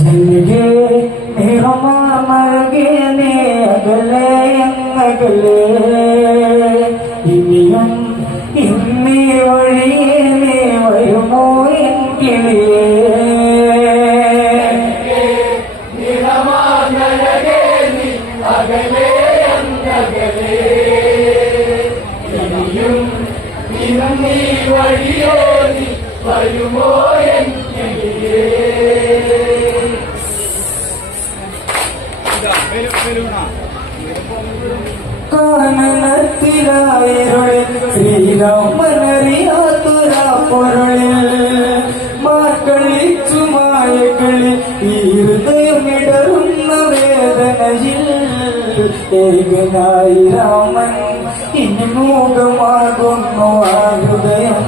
ജില്ലകെ നിറമാർഗേ നീ അകലെ അങ്ങകലെ ഇനിയും ഇന്നീ വഴിയേ നീ വരുമോ എങ്കിലേ നിറമാർഗേ നീ അകലെ അങ്ങകലെ ഇനിയും ഇന്നീ വഴിയേ നീ വരുമോ എങ്കിലേ. കാനനത്തിലായിരുളിൽ ശ്രീരാമനറിയാത്തൊരാ പൊരുളിൽ മാക്കളിച്ചു മായകളിൽ ഈ ഹൃദയമിടറുന്ന വേദനയിൽ ഏകനായി രാമൻ ഇനി മൂകമാകുന്നു ആ ഹൃദയം.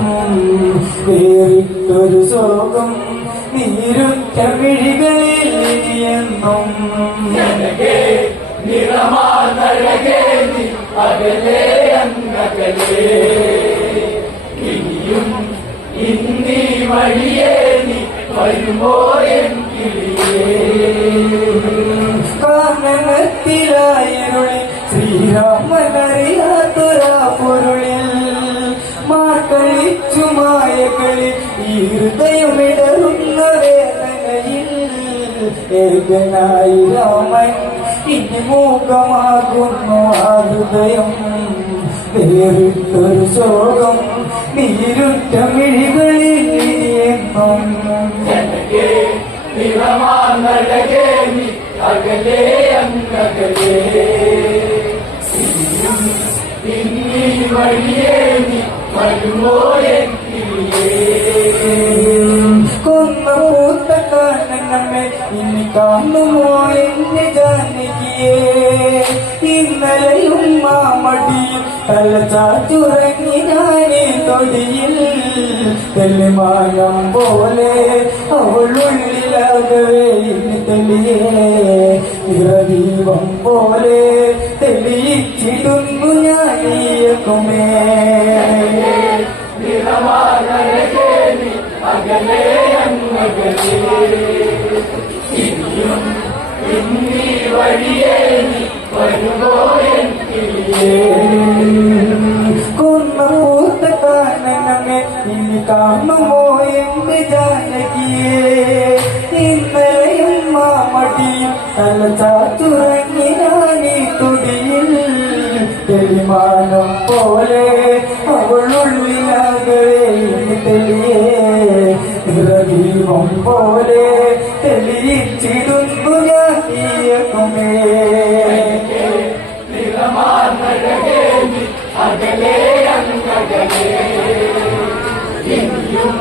വേറിട്ടൊരു ശോകം നീരുറ്റ മിഴികളിൽ എന്നും നിറമാർഗേ നീ അകലെ അങ്ങകലെ ഇനിയും ഇന്നീ വഴിയേ നീ വരുമോ എങ്കിലേ. കാനനത്തിലായിരുളിൽ ശ്രീരാമനറിയാത്തൊരാ പൊരുളിൽ മാക്കളിച്ചു മായകളിൽ ഈ ഹൃദയമിടറുന്ന വേദനയിൽ ഏകനായി രാമൻ ഇനി മൂകമാകുന്നു ആ ഹൃദയം. വേറിട്ടൊരു ശോകം നീരുറ്റ മിഴികളിൽ എന്നും നിറമാർഗേ നീ അകലെ അങ്ങകലെ ഇന്നീ വഴിയേ നീ വരുമോ എങ്കിലേ. കൊന്ന പൂത്ത കാനനമേ ഇനി കാണുമോ എന്നെ ജാനകിയേ. ഇന്നലെയും മാമടിയിൽ തല ചാച്ചുറങ്ങി ഞാനീ തൊടിയിൽ തെളിമാനം പോലെ അവളുള്ളിലാകവേ ഇനി തെളിയേ. നിറദീപം പോലെ തെളിയിച്ചിടുന്നു ഞാനീയക്കുമേ. നിറമാർഗേ നീ അകലെ അങ്ങകലെ ഇനിയും ഇന്നീ വഴിയേ നീ വരുമോ എങ്കിലേ. കൊന്ന പൂത്ത കാനനമേ ഇനി കാണുമോ എന്റെ ജാനകിയേ. ഇന്നലെയും മാമടിയിൽ തല ചാച്ചുറങ്ങി ഞാനീ തൊടിയിൽ തെളിമാനം പോലെ അവളുള്ളിലാകവേ ഇനി തെളിയേ. നിറദീപം പോലെ തെളിയിച്ചിടുന്നു ഞാനീയക്കുമേ. നിറമാർഗേ നീ അകലെ അങ്ങകലെ ഇനിയും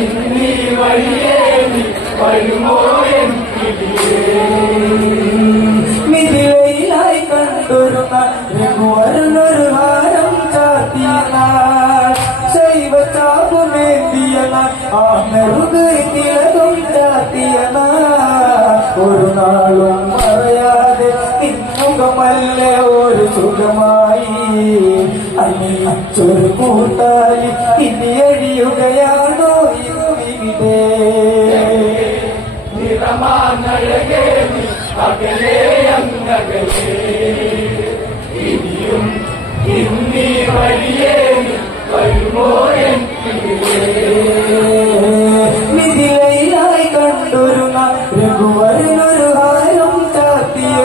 ഇന്നീ വഴിയേ നീ വരുമോ എങ്കിലേ. മിഥിലയിലായി കണ്ടൊരു രഘുവരനൊരു ഹാരം ചാത്തിയ ശൈവ ചാപുമേന്തിയ ആ നെറുകൈ തിലകം ചാത്തിയ ഒരു നാളും പറയാതെ നിന്നുകമല്ലേ ഒരു സുഖമായി അണിച്ചൊരു കൂട്ടായി ഇനി എഴിയുകയാണോ ഇവിടെ. നിറമാർഗേ നീ അകലെ അങ്ങകലെ ഇനിയും ഇന്നീ വഴിയേ നീ വരുമോ എങ്കിലേ. മിഥിലയിലായി കണ്ടൊരു രഘുവരനൊരു ഹാരം ചാത്തിയ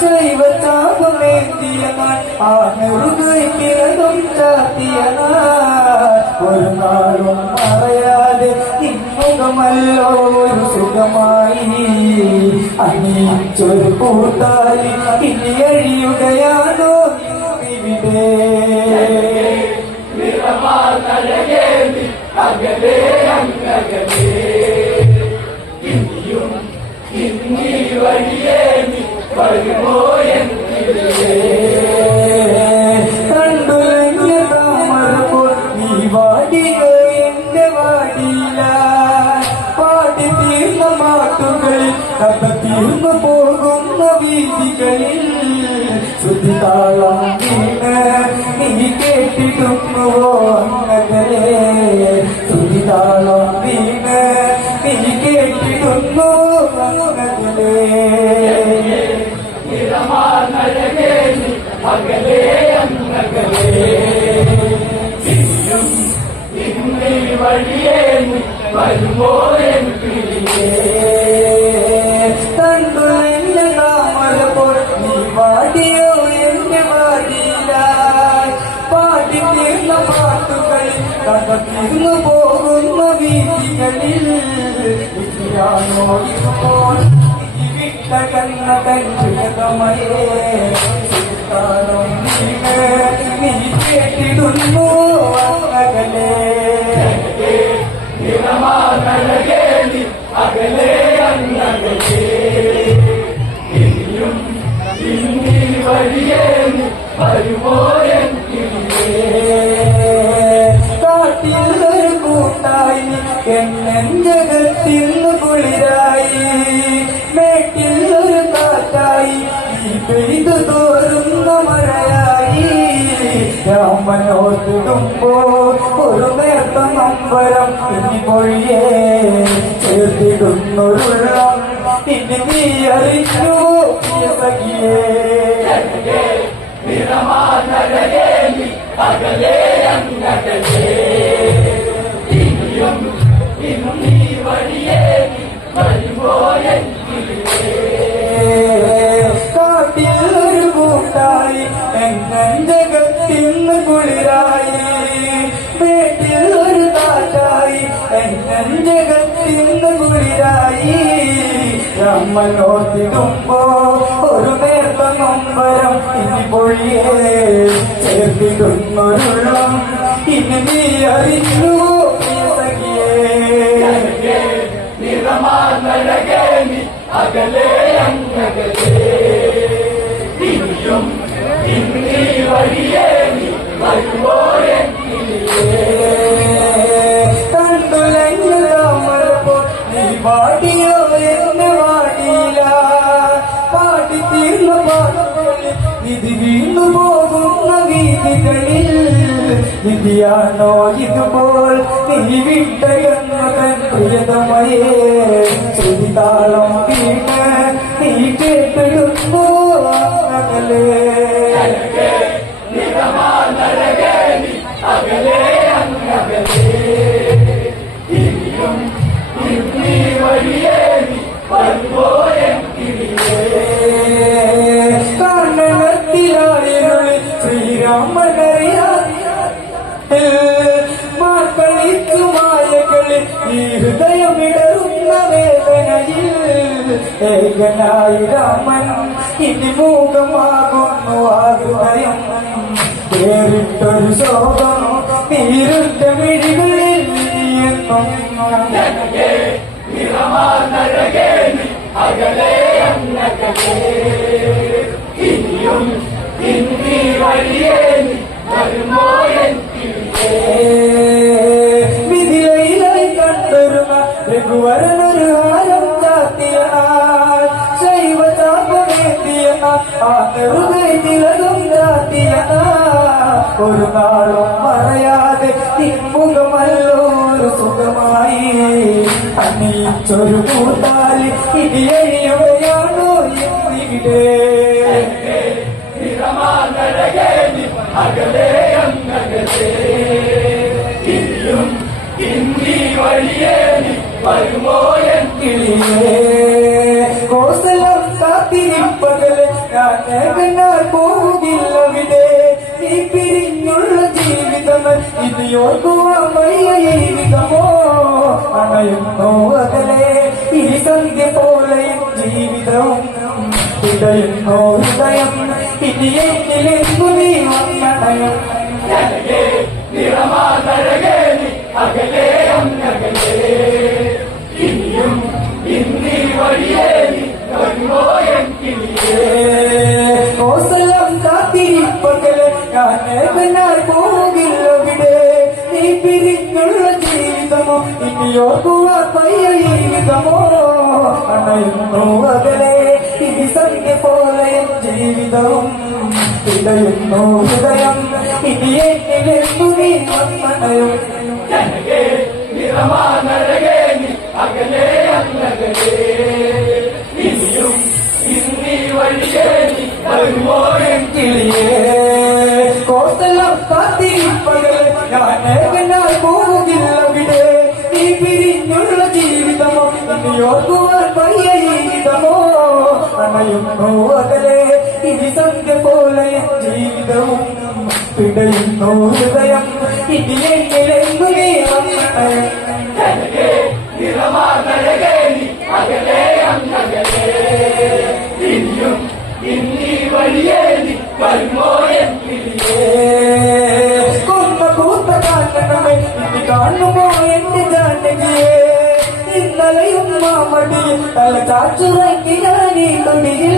ശൈവ ചാപമേന്തിയ ആ നെറുകൈ തിലകം ചാത്തിയ ഒരു നാളും പറയാതെ നിന്നുകമല്ലോ ഒരു സുഖമായി അണിച്ചൊരു കൂട്ടായി ഇനി എഴിയുകയാണോ ഇവിടെ. നിറമാർഗേ നീ അകലെ അങ്ങകലെ ഇനിയും ഇന്നീ വഴിയേ നീ വരുമോ എങ്കിലേ. കണ്ടുലഞ്ഞ താമരപ്പോൾ നീ വാടിക എന്റെ വാടിയില. പാടി തീർന്ന മാട്ടുകളിൽ കഥ തീർന്നു പോകുന്ന വീതികളിൽ ശ്രുതിതാളം വീണ് നീ കേട്ടിടുന്നുവോ അങ്ങകലെ. ശ്രുതിതാളം വീണ് നീ കേട്ടി കേട്ടിടുന്നു അകലെ നിറമാനഴകേ നീ അകലെ അങ്ങകലെ ഇന്നീ വഴിയേ നീ വരുമോ എൻ കിളിയേ തണ്ടുലഞ്ഞ താമര പോൽ നീ വാടിയോ എന്റെ വാടിയിലായി പാടി തീർന്ന പാട്ടുകളിൽ കഥ തീർന്നു പോകുന്ന വീതികളിൽ വിധിയാണോ ഇപ്പോൾ വിട്ട കന്ന കണ്ടുകമയേ നീ കേട്ടിടുന്നു അകലെ നിറമാനഴകേ നീ അകലെ അങ്ങകലെ ഇനിയും ഇന്നീ വഴിയേ നീ വരുമോ എൻ കിളിയേ കാട്ടിലൊരു കൂട്ടായി എന്നെഞ്ചകത്തിന്ന് കുളിരായി മേട്ടിൽ ഒരു കാറ്റായി ഈ പെയ്തു തോറുന്ന മഴയായി രാമനോർത്തിടുമ്പോ ഒരു നേർത്ത നമ്പരം ഇനി പൊഴിയേ ചേർത്തിടുന്നൊരുള്ളം ഇനി നീ അറിഞ്ഞു സഖിയേ നിറമാനഴകേ നീ അകലെ അങ്ങകലെ ഇനിയും ഇന്നീ വഴിയേ നീ വരുമോ എൻ കാട്ടിലൊരു കൂട്ടായി എന്നെഞ്ചകത്തിന്ന് കുളിരായി വീട്ടിൽ ഒരു കാറ്റായി എന്നെഞ്ചകത്തിന്ന് കുളിരായി രാമനോർത്തിടുമ്പോ ഒരു നേർത്ത നമ്പരം ഇനി പൊഴിയേ ചേർത്തിടുന്നൊരുള്ളം ഇനി നീ അറിഞ്ഞു സഖിയേ നിറമാനഴകേ നീ അകലെ അങ്ങകലെ ഇനിയും ഇന്നീ വഴിയേ നീ വരുമോ എൻ കിളിയേ കണ്ടുലഞ്ഞ താമരപ്പോ നീ വാടിയോ എന്നെ വാടിയില്ല പാടി തീർന്ന പാട്ടുകളിൽ വിധി വീണു പോകുന്ന വീതികളിൽ വിധിയാണോ ഇതുപോൽ നീ വിട്ടയെന്ന പ്രിയതമയേ ചെവിതാളം വീണ് നീ കേട്ടിടുന്നു അകലെ നിറമാനഴകേ നീ അകലെ അങ്ങകലെ ഇനിയും ഇന്നീ വഴിയേ നീ വരുമോ എൻ കിളിയേ കണ്ണനത്തിലായിരുളിൽ ശ്രീരാമനറിയാ മാക്കളിക്കുമായകളിൽ ഈ ഹൃദയമിടറുന്ന വേദനയിൽ ഏകനായി രാമൻ ഇനി മൂകമാകുന്നു ആ ഹൃദയം വേറിട്ടൊരു ശോകം നീരുറ്റ മിഴികളിൽ നീയെന്നും നിറമാനഴകേ നീ അകലെ അങ്ങകലെ ഇനിയും ഇന്നീ വഴിയേ നീ വരുമോ എൻ വിധിലയിലായി കണ്ടൊരുമ രഘുവരനൊരു ഹാരം ചാത്തിയ നാൾ ശൈവ ചാപമേത്തിയ ആ നെറുകൈ തിലകം ചാത്തിയ ഒരു നാളും പറയാതെ തിന്മുഖമല്ലോ ഒരു സുഖമായി അണിയിച്ചൊരു കൂട്ടാലി ഇടിയഴിയുകയാണോ എന്നിവിടെ നിറമാനഴകേ നീ അകലെ അങ്ങകലെ ഇനിയും ഇന്നീ വഴിയേ നീ വരുമോ എൻ കിളിയേ കോസലം കാത്തിരിപ്പകല് ഞാൻ പോകില്ലവിടെ നീ പിരിഞ്ഞുള്ള ജീവിതം ഇനിയോർക്കുവാൻ വയ്യ ജീവിതമോ അണയുന്നു അകലെ ഈ സന്ധ്യ പോലെയും ജീവിതവും ഇടയുന്നു ഹൃദയം ഇനി എന്നിലെന്നു നീ വന്നണയും നിറമാനഴകേ നീ അകലെ അങ്ങകലെ ഇനിയും ഇന്നീ വഴിയേ നീ വരുമോ എൻ കിളിയേ കോസലം കാത്തിരിപ്പകല് ഞാൻ പോകില്ലവിടെ നീ പിരിഞ്ഞുള്ള ജീവിതമോ ഇനിയോർക്കുവാൻ വയ്യ ജീവിതമോ അണയുന്നു അകലെ ഇനി സന്ധ്യ പോലെയും ജീവിതവും ഇടയുന്നു ഹൃദയം ഇനി എന്നിലെന്നു നീ വന്നണയും നിറമാനഴകേ നീ അകലെ അങ്ങകലെ അകലെ ഇനിയും ഇന്നീ വഴിയേ നീ വരുമോ എൻ കിളിയേ കോർത്തെല്ലാം കാത്തിരിപ്പകലെ ഞാനേകനാൽ പോകില്ലവിടെ നീ പിരിഞ്ഞുള്ള ജീവിതമോ ഇനി ഓർക്കുവാൻ വയ്യ ജീവിതമോ അണയുന്നു അകലെ ഇനി സന്ധ്യ പോലെ ജീവിതവും പിടയുന്നു ഹൃദയം ഇനി എങ്കിലെങ്ങു നീ വന്നണയും അകലെ നിറമാർന്നഴകേ നീ അകലെ അങ്ങകലെ ഇനിയും ഇന്നീ വഴിയേ നീ വരുമോ എൻ കിളിയേ കൊന്ന കൂത്ത കാണണമേ ഇനി കാണുമോ എന്റെ ജാനകിയേ ഇന്നലെയും മാമടിയിൽ തല ചാച്ചുറങ്ങി ഞാനീ തൊടിയിൽ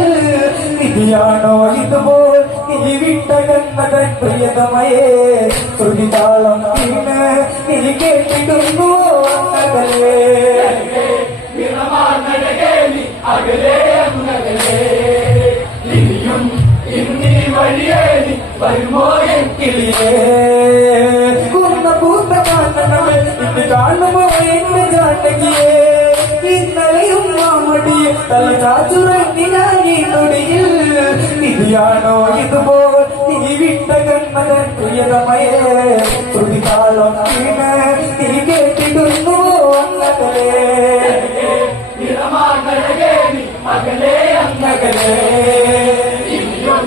വിധിയാണോ ഇതുപോൽ ഇനി വിട്ടകന്നതൻ പ്രിയതമയേ ശ്രുതിതാളം വീണ് ഇനി കേട്ടിടുന്നു അകലേ നിറമാർന്നഴകേ നീ അകലെ അങ്ങകലെ ഇനിയും ഇന്നീ വഴിയേ നീ വരുമോ എൻ കിളിയേ കുന്ന പൂത്ത കാണണമേ ഇന്ന് കാണുമോ എന്റെ ജാനകിയേ ഇന്നലെയും മാമടിയിൽ തല ചാച്ചുറങ്ങി ഞാനീ തൊടിയിൽ വിധിയാണോ ഇതുപോൽ ഇനി വിട്ടകന്നതൻ പ്രിയതമയേ ശ്രുതിതാളം വീണ് ഇനി കേട്ടിടുന്നു അകലേ നിറമാർന്നഴകേ നീ അകലെ അങ്ങകലെ ഇനിയും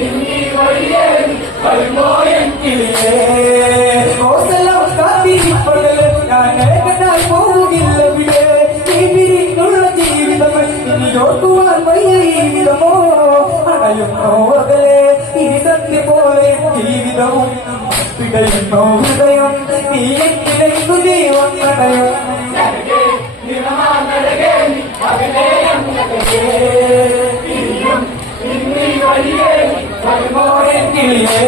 ഇന്നീ വഴിയേ നീ വരുമോ എൻ കിളിയേ കോർത്തെല്ലാം കാത്തിരിപ്പകലെ ഞാനേകനാൽ പോകില്ലവിടെ നീ പിരിഞ്ഞുള്ള ജീവിതം ഇനി ഓർക്കുവാൻ വയ്യ ജീവിതമോ അണയുന്നോ അകലെ ഇനി സന്ധ്യ പോലെ ജീവിതവും പിടയുന്നോ ഹൃദയം നീ എങ്കിലെങ്ങു നീ വന്നണയും നിറമാർന്നഴകേ നീ അകലെ അങ്ങകലെ ഇനിയും ഇന്നീ വഴിയേ നീ വരുമോ എൻ കിളിയേ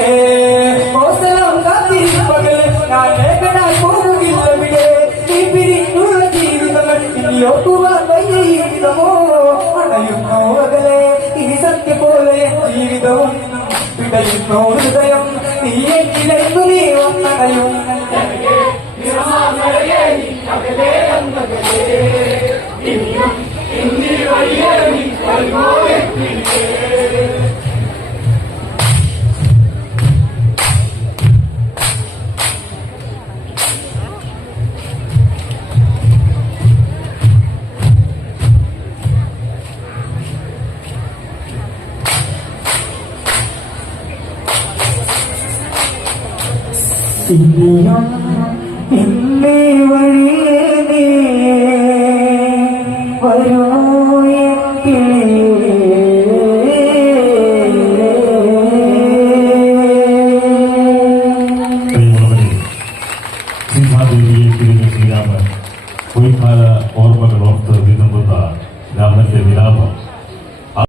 കോർത്തെല്ലാം കാത്തിരിപ്പകലെ ഞാനേകനാൽ പോകില്ലവിടെ നീ പിരിഞ്ഞുള്ള ജീവിതം ഇനി ഓർക്കുവാൻ വയ്യ ജീവിതമോ അണയുന്നോ അകലെ ഇനി സത്യ പോലെ ജീവിതവും പിടയുന്നോ ഹൃദയം നീ എങ്കിലെങ്ങു നീ വന്നണയും നിറമാർന്നഴകേ നീ അകലെ അങ്ങകലെ ഇനിയും ഇന്നീ വഴിയേ നീ വരുമോ എൻ കിളിയേ ഇനിയും ഇന്നേ വഴിയേ നീ വരുമോ എൻ കിളിയേ പ്രിയമുള്ളവരെ, സീതാദേവിയെ പിരിഞ്ഞ ശ്രീരാമൻ പൊയ്ക്കാല ഓർമ്മകൾ ഓർത്ത് വിതുമ്പുന്ന രാമന്റെ വിലാപം